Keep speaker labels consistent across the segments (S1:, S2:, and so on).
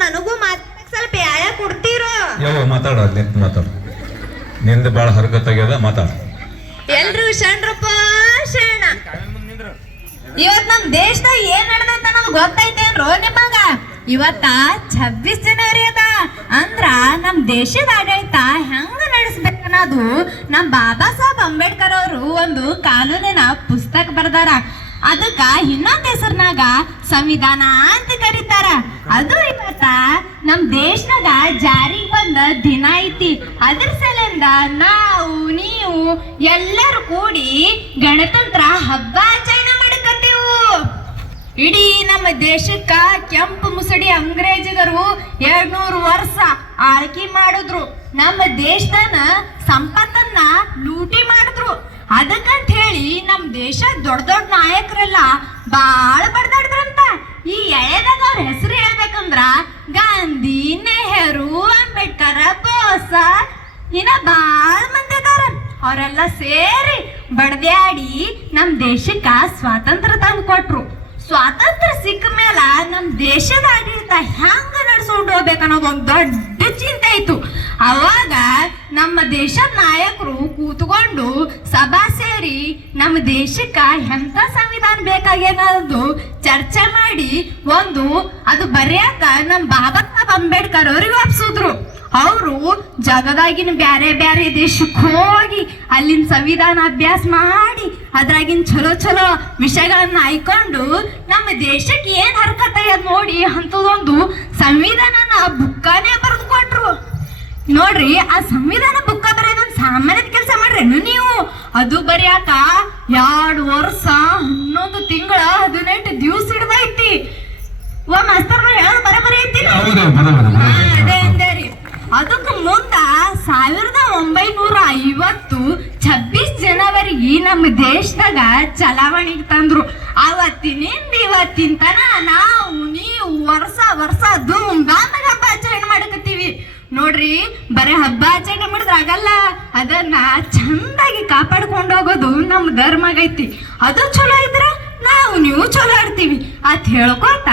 S1: ನನಗೂ ಮಾತಾಡಕ್ ಸ್ವಲ್ಪ ಯಾಯ ಕೊಡ್ತೀರೋ?
S2: ಯಾವ ಮಾತಾಡ ನಿಂತ್ ಮಾತಾಡ. ನಿಂದ ಭಾಳ ಹರಕತ್ ಆಗ್ಯದ ಮಾತಾಡ.
S1: ಎಲ್ರು ಶಣ್ರಪ್ಪ ಶರಣ. ಇವತ್ ನಮ್ ದೇಶದಾಗ ಏನ್ ನಡೆದಂತ ಅನ್ನೋದು ಗೊತ್ತೈತೇನ್ರೋ ನಿಮಗ ಇವತ್ತ ಛಬ್ಬೀಸ್ ಜನವರಿ ಅದ. ಅಂದ್ರ ನಮ್ ದೇಶದ ಆಡಳಿತ ಹೆಂಗ ನಡೆಸ್ಬೇಕನ್ನೋದು ನಮ್ ಬಾಬಾ ಸಾಹೇಬ್ ಅಂಬೇಡ್ಕರ್ ಅವರು ಒಂದು ಕಾನೂನಿನ ಪುಸ್ತಕ ಬರ್ದಾರ. ಅದಕ್ಕ ಇನ್ನೊಂದ್ ಹೆಸರ್ನಾಗ ಸಂವಿಧಾನ ಅಂತ ಕರೀತಾರ. ಅದು ಇವತ್ತ ನಮ್ ದೇಶದಾಗ ಜಾರಿಗೆ ಬಂದ ದಿನ ಐತಿ. ಅದ್ರ ಸಲಿಂದ ನಾವು, ನೀವು ಎಲ್ಲರೂ ಕೂಡಿ ಗಣತಂತ್ರ ಹಬ್ಬ ಆಚರಣೆ ಮಾಡಕತ್ತೀವು ಇಡೀ ನಮ್ಮ ದೇಶಕ್ಕ ಕೆಂಪು ಮುಸಡಿ ಅಂಗ್ರೇಜಿಗರು ಎರಡ್ನೂರು ವರ್ಷ ಆಳ್ಕೆ ಮಾಡಿದ್ರು. ನಮ್ಮ ದೇಶದನ ಸಂಪತ್ತನ್ನ ಲೂಟಿ ಮಾಡಿದ್ರು. ಅದಕ್ಕಂತ ಹೇಳಿ ನಮ್ಮ ದೇಶ ದೊಡ್ಡ ದೊಡ್ಡ ನಾಯಕರೆಲ್ಲ ಬಾಳ ಬಡ್ದಾಡಿದ್ರಂತ ಈ ಎಳೆದಾಗ ಅವ್ರ ಹೆಸರು ಹೇಳ್ಬೇಕಂದ್ರ ಬೋಸ ಇನ್ನ ಬಾಳ ಮಂದಿ ಅದಾರ ಅವರೆಲ್ಲ ಸೇರಿ ಬಡದ್ಯಾಡಿ ನಮ್ ದೇಶಕ್ಕ ಸ್ವಾತಂತ್ರ್ಯ ತಂದು ಕೊಟ್ರು. ಸ್ವಾತಂತ್ರ್ಯ ಸಿಕ್ಕ ಮೇಲ ನಮ್ ದೇಶದ ಆಡಳಿತ ಹೆಂಗ ನಡ್ಸ್ಕೊಂಡು ಹೋಗ್ಬೇಕನ್ನೋದು ಒಂದ್ ದೊಡ್ಡ ಚಿಂತೆ ಇತ್ತು. ಅವಾಗ ನಮ್ಮ ದೇಶದ ನಾಯಕರು ಕೂತ್ಕೊಂಡು ಸಭಾ ಸೇರಿ ನಮ್ಮ ದೇಶಕ್ಕ ಎಂತ ಸಂವಿಧಾನ ಬೇಕಾಗ್ಯನ್ನೋದು ಚರ್ಚೆ ಮಾಡಿ ಒಂದು ಅದು ಬರೆಯಾಕ ನಮ್ಮ ಬಾಬಾ ಸಾಹೇಬ್ ಅಂಬೇಡ್ಕರ್ ಅವ್ರಿಗೆ ಒಪ್ಸಿದ್ರು. ಅವರು ಜಗದಾಗಿನ ಬ್ಯಾರೆ ಬ್ಯಾರೆ ದೇಶಕ್ಕೆ ಹೋಗಿ ಅಲ್ಲಿನ ಸಂವಿಧಾನ ಅಭ್ಯಾಸ ಮಾಡಿ, ಅದ್ರಾಗಿನ ಚಲೋ ಚಲೋ ವಿಷಯಗಳನ್ನ ಆಯ್ಕೊಂಡು ನಮ್ಮ ದೇಶಕ್ಕೆ ಏನ್ ಹರ್ಕತ್ ನೋಡಿ ಅಂತದೊಂದು ಸಂವಿಧಾನನ ಬುಕ್ಕಾನೇ ಬರೆದು ಕೊಟ್ರು ನೋಡ್ರಿ, ಆ ಸಂವಿಧಾನ ಬುಕ್ಕ ಬರೆಯೋದೊಂದು ಸಾಮಾನ್ಯದ ಕೆಲಸ ಮಾಡ್ರೇನು ನೀವು? ಅದು ಬರೆಯಾಕ ಎರಡು ವರ್ಷ, ಹನ್ನೊಂದು ತಿಂಗಳ, ಹದಿನೆಂಟು ದಿವಸ ಹಿಡ್ದೈತಿ. ಓ ಮಾಸ್ತರ್ ಹೇಳೋದು ಬರಬರಿ ಐತಿಲ್ಲ
S2: ಹೌದು ಬರೋಬರ
S1: ಹಾ, ಅದೇ ಅಂದೆ ರೀ. ಅದಕ್ಕೆ ಮುಂದ ಸಾವಿರದ ಒಂಬೈನೂರ ಐವತ್ತು ಛಬ್ಬೀಸ್ ಜನವರಿಗೆ ನಮ್ಮ ದೇಶದಾಗ ಚಲಾವಣೆಗೆ ತಂದ್ರು. ಅವತ್ತಿನಿಂದ ಇವತ್ತಿನ ತನ ನಾವು ನೀವು ವರ್ಷ ವರ್ಷ ಧೂಮ್ ಧಾಮ್ ಹಬ್ಬ ಆಚರಣೆ ಮಾಡಕತ್ತೀವಿ. ನೋಡ್ರಿ, ಬರೀ ಹಬ್ಬ ಆಚರಣೆ ಮಾಡಿದ್ರೆ ಆಗಲ್ಲ. ಅದನ್ನ ಚಂದಾಗಿ ಕಾಪಾಡ್ಕೊಂಡು ಹೋಗೋದು ನಮ್ಮ ಧರ್ಮ ಆಗೈತಿ ಅದು ಚಲೋ ಇದ್ರೆ ನಾವು ನೀವು ಚಲೋ ಆಡ್ತೀವಿ. ಅತ್ ಹೇಳ್ಕೊತ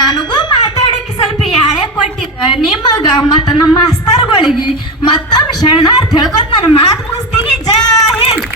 S1: ನನಗೂ ಮಾತಾಡಕ್ಕೆ ಸ್ವಲ್ಪ ಯಾಳೆ ಕೊಟ್ಟಿ ನಿಮಗ ಮತ್ತ ನಮ್ಮ ಮಾಸ್ತರ್ಗಳಿಗೆ ಮತ್ತೊಮ್ಮೆ ಶರಣಾರ್ಥ ಹೇಳ್ಕೊಂತ ನಾನು ಮಾತು ಮುಗಿಸ್ತೀನಿ. ಜೈ ಹಿಂದ್.